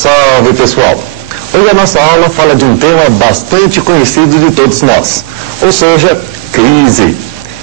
Salve, pessoal! Hoje a nossa aula fala de um tema bastante conhecido de todos nós, ou seja, crise.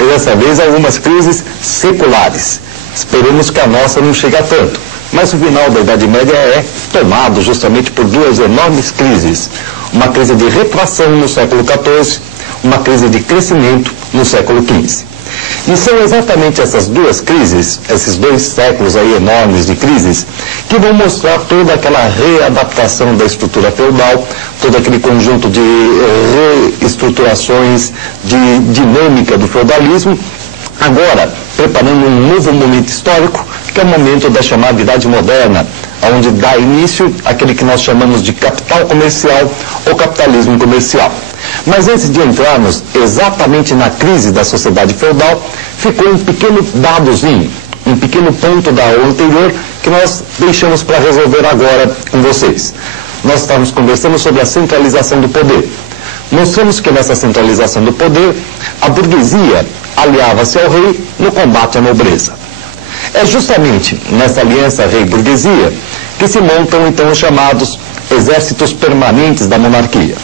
E dessa vez algumas crises seculares. Esperemos que a nossa não chegue a tanto, mas o final da Idade Média é tomado justamente por duas enormes crises. Uma crise de retração no século XIV, uma crise de crescimento no século XV. E são exatamente essas duas crises, esses dois séculos aí enormes de crises, que vão mostrar toda aquela readaptação da estrutura feudal, todo aquele conjunto de reestruturações, de dinâmica do feudalismo, agora preparando um novo momento histórico, que é o momento da chamada Idade Moderna, onde dá início àquele que nós chamamos de capital comercial ou capitalismo comercial. Mas antes de entrarmos exatamente na crise da sociedade feudal, ficou um pequeno dadozinho, um pequeno ponto da aula anterior que nós deixamos para resolver agora com vocês. Nós estávamos conversando sobre a centralização do poder. Mostramos que nessa centralização do poder, a burguesia aliava-se ao rei no combate à nobreza. É justamente nessa aliança rei-burguesia que se montam então os chamados exércitos permanentes da monarquia.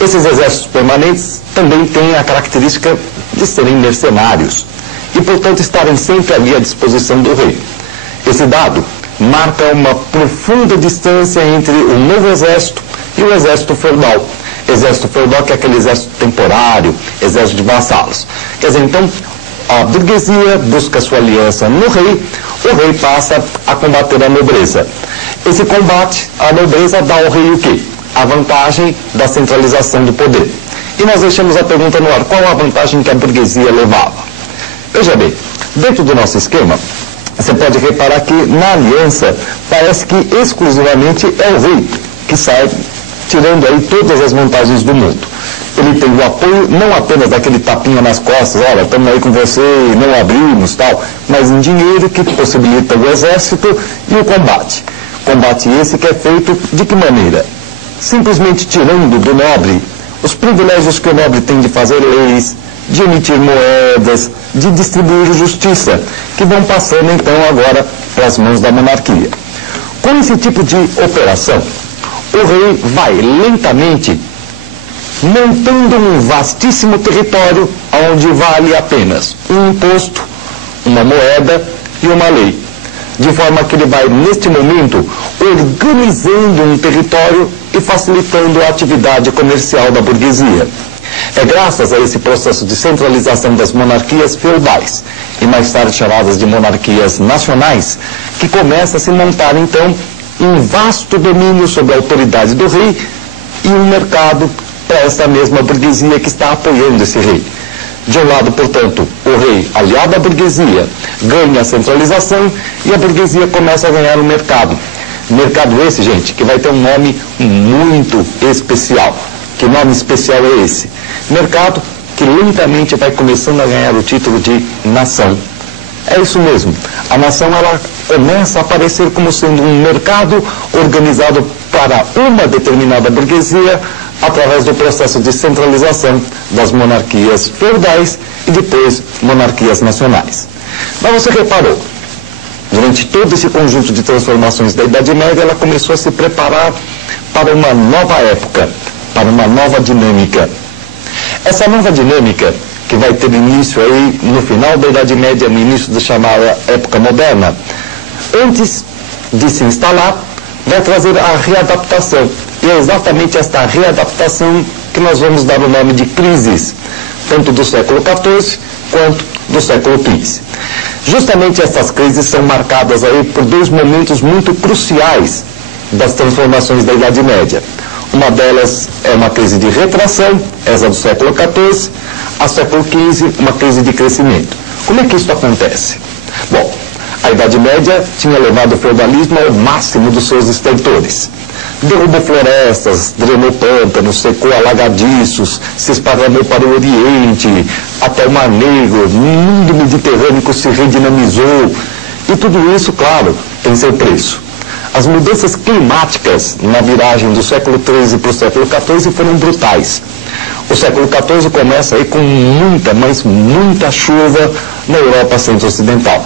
Esses exércitos permanentes também têm a característica de serem mercenários e, portanto, estarem sempre ali à disposição do rei. Esse dado marca uma profunda distância entre o novo exército e o exército feudal. Exército feudal que é aquele exército temporário, exército de vassalos. Quer dizer, então, a burguesia busca sua aliança no rei, o rei passa a combater a nobreza. Esse combate à nobreza dá ao rei o quê? A vantagem da centralização do poder. E nós deixamos a pergunta no ar, qual a vantagem que a burguesia levava? Veja bem, dentro do nosso esquema, você pode reparar que na aliança parece que exclusivamente é o rei que sai tirando aí todas as vantagens do mundo. Ele tem o apoio não apenas daquele tapinha nas costas, olha, estamos aí com você, não abrimos, tal, mas em dinheiro que possibilita o exército e o combate. Combate esse que é feito de que maneira? Simplesmente tirando do nobre os privilégios que o nobre tem de fazer leis, de emitir moedas, de distribuir justiça, que vão passando então agora para as mãos da monarquia. Com esse tipo de operação, o rei vai lentamente montando um vastíssimo território onde vale apenas um imposto, uma moeda e uma lei. De forma que ele vai, neste momento, organizando um território e facilitando a atividade comercial da burguesia. É graças a esse processo de centralização das monarquias feudais, e mais tarde chamadas de monarquias nacionais, que começa a se montar, então, um vasto domínio sobre a autoridade do rei e um mercado para essa mesma burguesia que está apoiando esse rei. De um lado, portanto, o rei, aliado à burguesia, ganha a centralização e a burguesia começa a ganhar o mercado. Mercado esse, gente, que vai ter um nome muito especial. Que nome especial é esse? Mercado que lentamente vai começando a ganhar o título de nação. É isso mesmo. A nação, ela começa a aparecer como sendo um mercado organizado para uma determinada burguesia através do processo de centralização das monarquias feudais e depois monarquias nacionais. Mas você reparou, durante todo esse conjunto de transformações da Idade Média, ela começou a se preparar para uma nova época, para uma nova dinâmica. Essa nova dinâmica, que vai ter início aí no final da Idade Média, no início da chamada época moderna, antes de se instalar, vai trazer a readaptação. E é exatamente esta readaptação que nós vamos dar o nome de crises, tanto do século XIV quanto do século XV. Justamente essas crises são marcadas aí por dois momentos muito cruciais das transformações da Idade Média. Uma delas é uma crise de retração, essa do século XIV, a século XV, uma crise de crescimento. Como é que isso acontece? Bom, a Idade Média tinha levado o feudalismo ao máximo dos seus estertores. Derrubou florestas, drenou pântanos, secou alagadiços, se esparramou para o Oriente, até o Mar Negro, o mundo mediterrâneo se redinamizou. E tudo isso, claro, tem seu preço. As mudanças climáticas na viragem do século XIII para o século XIV foram brutais. O século XIV começa aí com muita, mas muita chuva na Europa centro-ocidental.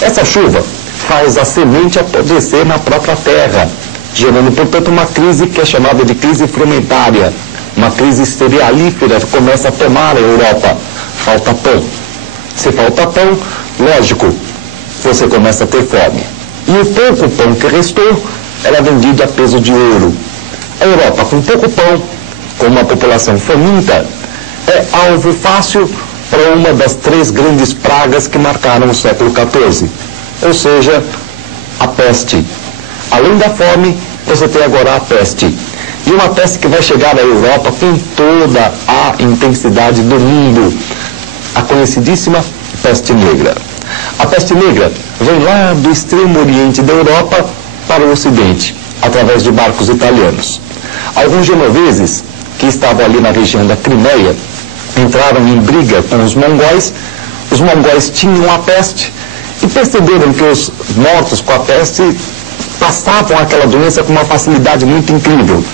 Essa chuva faz a semente apodrecer na própria terra, gerando, portanto, uma crise que é chamada de crise frumentária, uma crise cerealífera que começa a tomar a Europa. Falta pão. Se falta pão, lógico, você começa a ter fome. E o pouco pão que restou era vendido a peso de ouro. A Europa, com pouco pão, com uma população faminta, é alvo fácil para uma das 3 grandes pragas que marcaram o século XIV, ou seja, a peste. Além da fome, você tem agora a peste. E uma peste que vai chegar à Europa com toda a intensidade do mundo, a conhecidíssima peste negra. A peste negra vem lá do extremo oriente da Europa para o ocidente, através de barcos italianos. Alguns genoveses, que estavam ali na região da Crimeia, entraram em briga com os mongóis tinham a peste e perceberam que os mortos com a peste passavam aquela doença com uma facilidade muito incrível,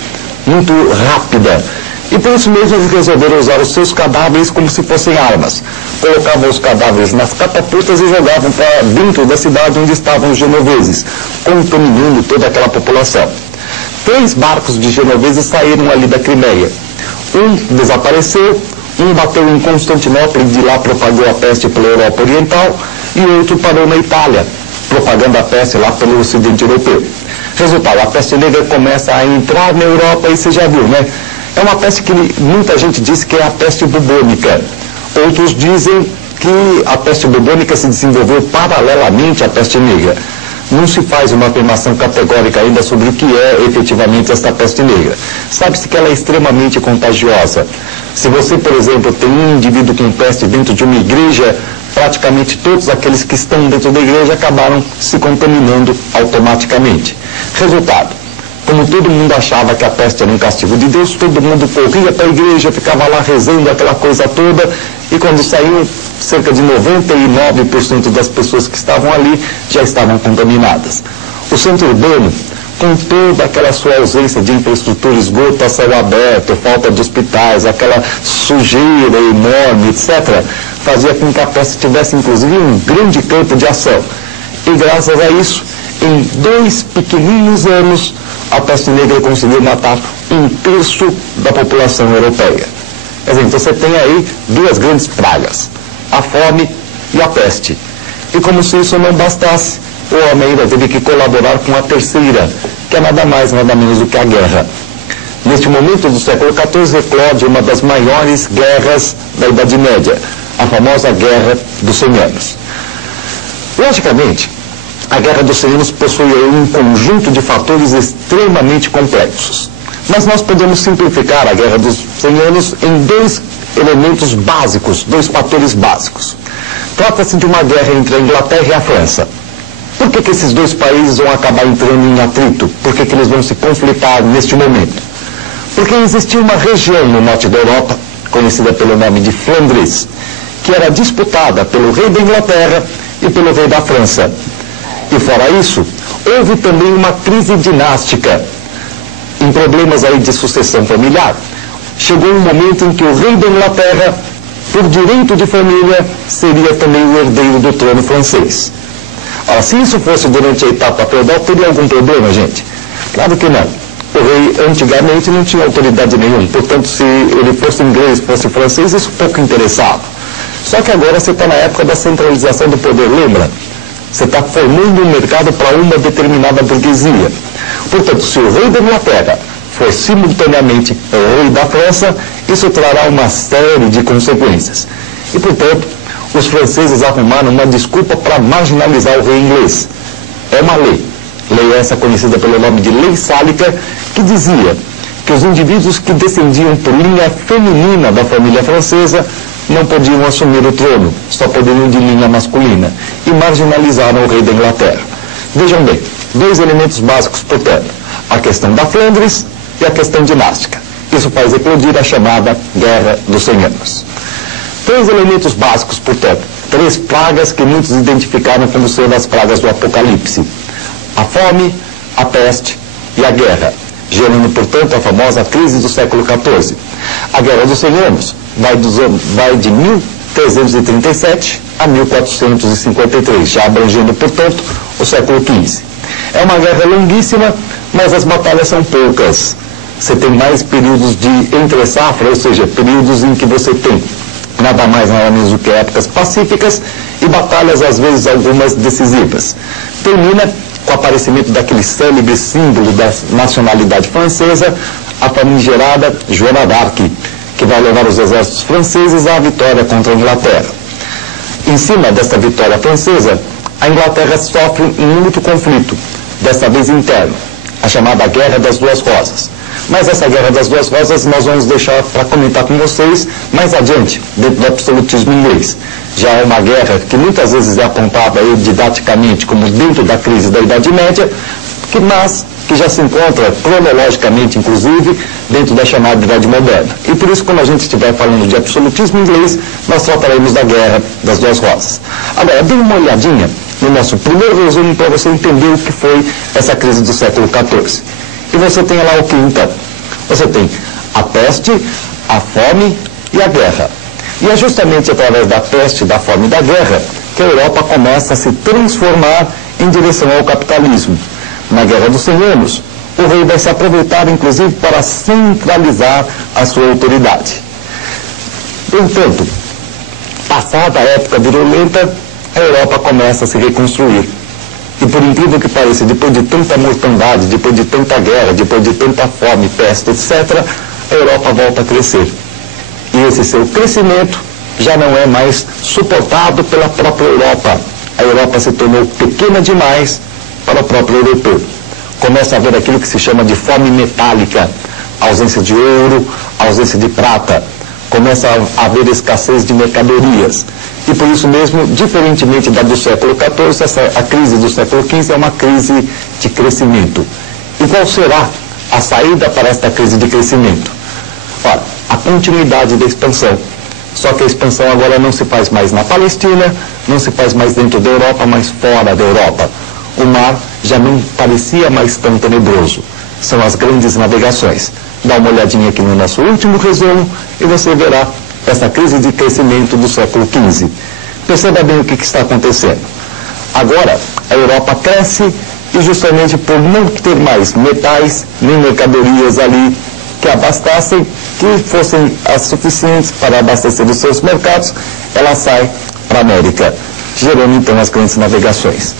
muito rápida. E por isso mesmo eles resolveram usar os seus cadáveres como se fossem armas. Colocavam os cadáveres nas catapultas e jogavam para dentro da cidade onde estavam os genoveses, contaminando toda aquela população. 3 barcos de genoveses saíram ali da Crimeia. Um desapareceu, um bateu em Constantinopla e de lá propagou a peste pela Europa Oriental, e outro parou na Itália, propagando a peste lá pelo Ocidente Europeu. Resultado, a peste negra começa a entrar na Europa e você já viu, né? É uma peste que muita gente diz que é a peste bubônica. Outros dizem que a peste bubônica se desenvolveu paralelamente à peste negra. Não se faz uma afirmação categórica ainda sobre o que é efetivamente esta peste negra. Sabe-se que ela é extremamente contagiosa. Se você, por exemplo, tem um indivíduo com peste dentro de uma igreja, praticamente todos aqueles que estão dentro da igreja acabaram se contaminando automaticamente. Resultado, como todo mundo achava que a peste era um castigo de Deus, todo mundo corria para a igreja, ficava lá rezando aquela coisa toda, e quando saiu, cerca de 99% das pessoas que estavam ali já estavam contaminadas. O centro urbano, com toda aquela sua ausência de infraestrutura, esgoto a céu aberto, falta de hospitais, aquela sujeira enorme, etc., fazia com que a peste tivesse, inclusive, um grande campo de ação. E graças a isso, em 2 pequeninos anos, a peste negra conseguiu matar 1/3 da população europeia. Quer dizer, então você tem aí 2 grandes pragas, a fome e a peste. E como se isso não bastasse, o homem ainda teve que colaborar com a terceira, que é nada mais, nada menos do que a guerra. Neste momento do século XIV, eclode uma das maiores guerras da Idade Média, a famosa Guerra dos 100 Anos. Logicamente, a Guerra dos 100 Anos possui um conjunto de fatores extremamente complexos. Mas nós podemos simplificar a Guerra dos 100 Anos em 2 elementos básicos, 2 fatores básicos. Trata-se de uma guerra entre a Inglaterra e a França. Por que esses 2 países vão acabar entrando em atrito? Por que eles vão se conflitar neste momento? Porque existia uma região no norte da Europa, conhecida pelo nome de Flandres, que era disputada pelo rei da Inglaterra e pelo rei da França. E fora isso, houve também uma crise dinástica, em problemas aí de sucessão familiar. Chegou um momento em que o rei da Inglaterra, por direito de família, seria também o herdeiro do trono francês. Ora, se isso fosse durante a etapa feudal, teria algum problema, gente? Claro que não. O rei, antigamente, não tinha autoridade nenhuma. Portanto, se ele fosse inglês, fosse francês, isso pouco interessava. Só que agora você está na época da centralização do poder, lembra? Você está formando um mercado para uma determinada burguesia. Portanto, se o rei da Inglaterra for simultaneamente o rei da França, isso trará uma série de consequências. E, portanto, os franceses arrumaram uma desculpa para marginalizar o rei inglês. É uma lei essa conhecida pelo nome de Lei Sálica, que dizia que os indivíduos que descendiam por linha feminina da família francesa não podiam assumir o trono, só poderiam de linha masculina, e marginalizaram o rei da Inglaterra. Vejam bem, 2 elementos básicos, portanto, a questão da Flandres e a questão dinástica. Isso faz eclodir a chamada Guerra dos 100 Anos. 3 elementos básicos, portanto, 3 pragas que muitos identificaram como sendo as pragas do Apocalipse: a fome, a peste e a guerra, gerando, portanto, a famosa crise do século XIV. A Guerra dos 100 Anos vai de 1337 a 1453, já abrangendo, portanto, o século XV. É uma guerra longuíssima, mas as batalhas são poucas. Você tem mais períodos de entre-safra, ou seja, períodos em que você tem nada mais nada menos do que épocas pacíficas e batalhas, às vezes, algumas decisivas. Termina com o aparecimento daquele célebre símbolo da nacionalidade francesa, a famigerada Joana d'Arc, que vai levar os exércitos franceses à vitória contra a Inglaterra. Em cima desta vitória francesa, a Inglaterra sofre um único conflito, desta vez interno, a chamada Guerra das Duas Rosas. Mas essa Guerra das Duas Rosas nós vamos deixar para comentar com vocês mais adiante, dentro do absolutismo inglês. Já é uma guerra que muitas vezes é apontada aí didaticamente como dentro da crise da Idade Média, mas que já se encontra cronologicamente, inclusive, dentro da chamada Idade Moderna. E por isso, quando a gente estiver falando de absolutismo inglês, nós trataremos da Guerra das Duas Rosas. Agora, dê uma olhadinha no nosso primeiro resumo para você entender o que foi essa crise do século XIV. E você tem lá o que então? Você tem a peste, a fome e a guerra. E é justamente através da peste, da fome e da guerra que a Europa começa a se transformar em direção ao capitalismo. Na Guerra dos 100 Anos, o rei vai se aproveitar, inclusive, para centralizar a sua autoridade. No entanto, passada a época virulenta, a Europa começa a se reconstruir. E por incrível que pareça, depois de tanta mortandade, depois de tanta guerra, depois de tanta fome, peste, etc., a Europa volta a crescer. E esse seu crescimento já não é mais suportado pela própria Europa. A Europa se tornou pequena demais para o próprio europeu. Começa a haver aquilo que se chama de fome metálica, ausência de ouro, ausência de prata. Começa a haver escassez de mercadorias. E por isso mesmo, diferentemente da do século XIV, a crise do século XV é uma crise de crescimento. E qual será a saída para esta crise de crescimento? Ora, a continuidade da expansão. Só que a expansão agora não se faz mais na Palestina, não se faz mais dentro da Europa, mas fora da Europa. O mar já não parecia mais tão tenebroso. São as grandes navegações. Dá uma olhadinha aqui no nosso último resumo e você verá essa crise de crescimento do século XV. Perceba bem o que está acontecendo. Agora, a Europa cresce e justamente por não ter mais metais nem mercadorias ali que abastassem, que fossem as suficientes para abastecer os seus mercados, ela sai para a América, gerando então as grandes navegações.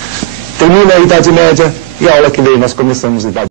Termina a Idade Média e a aula que vem nós começamos a Idade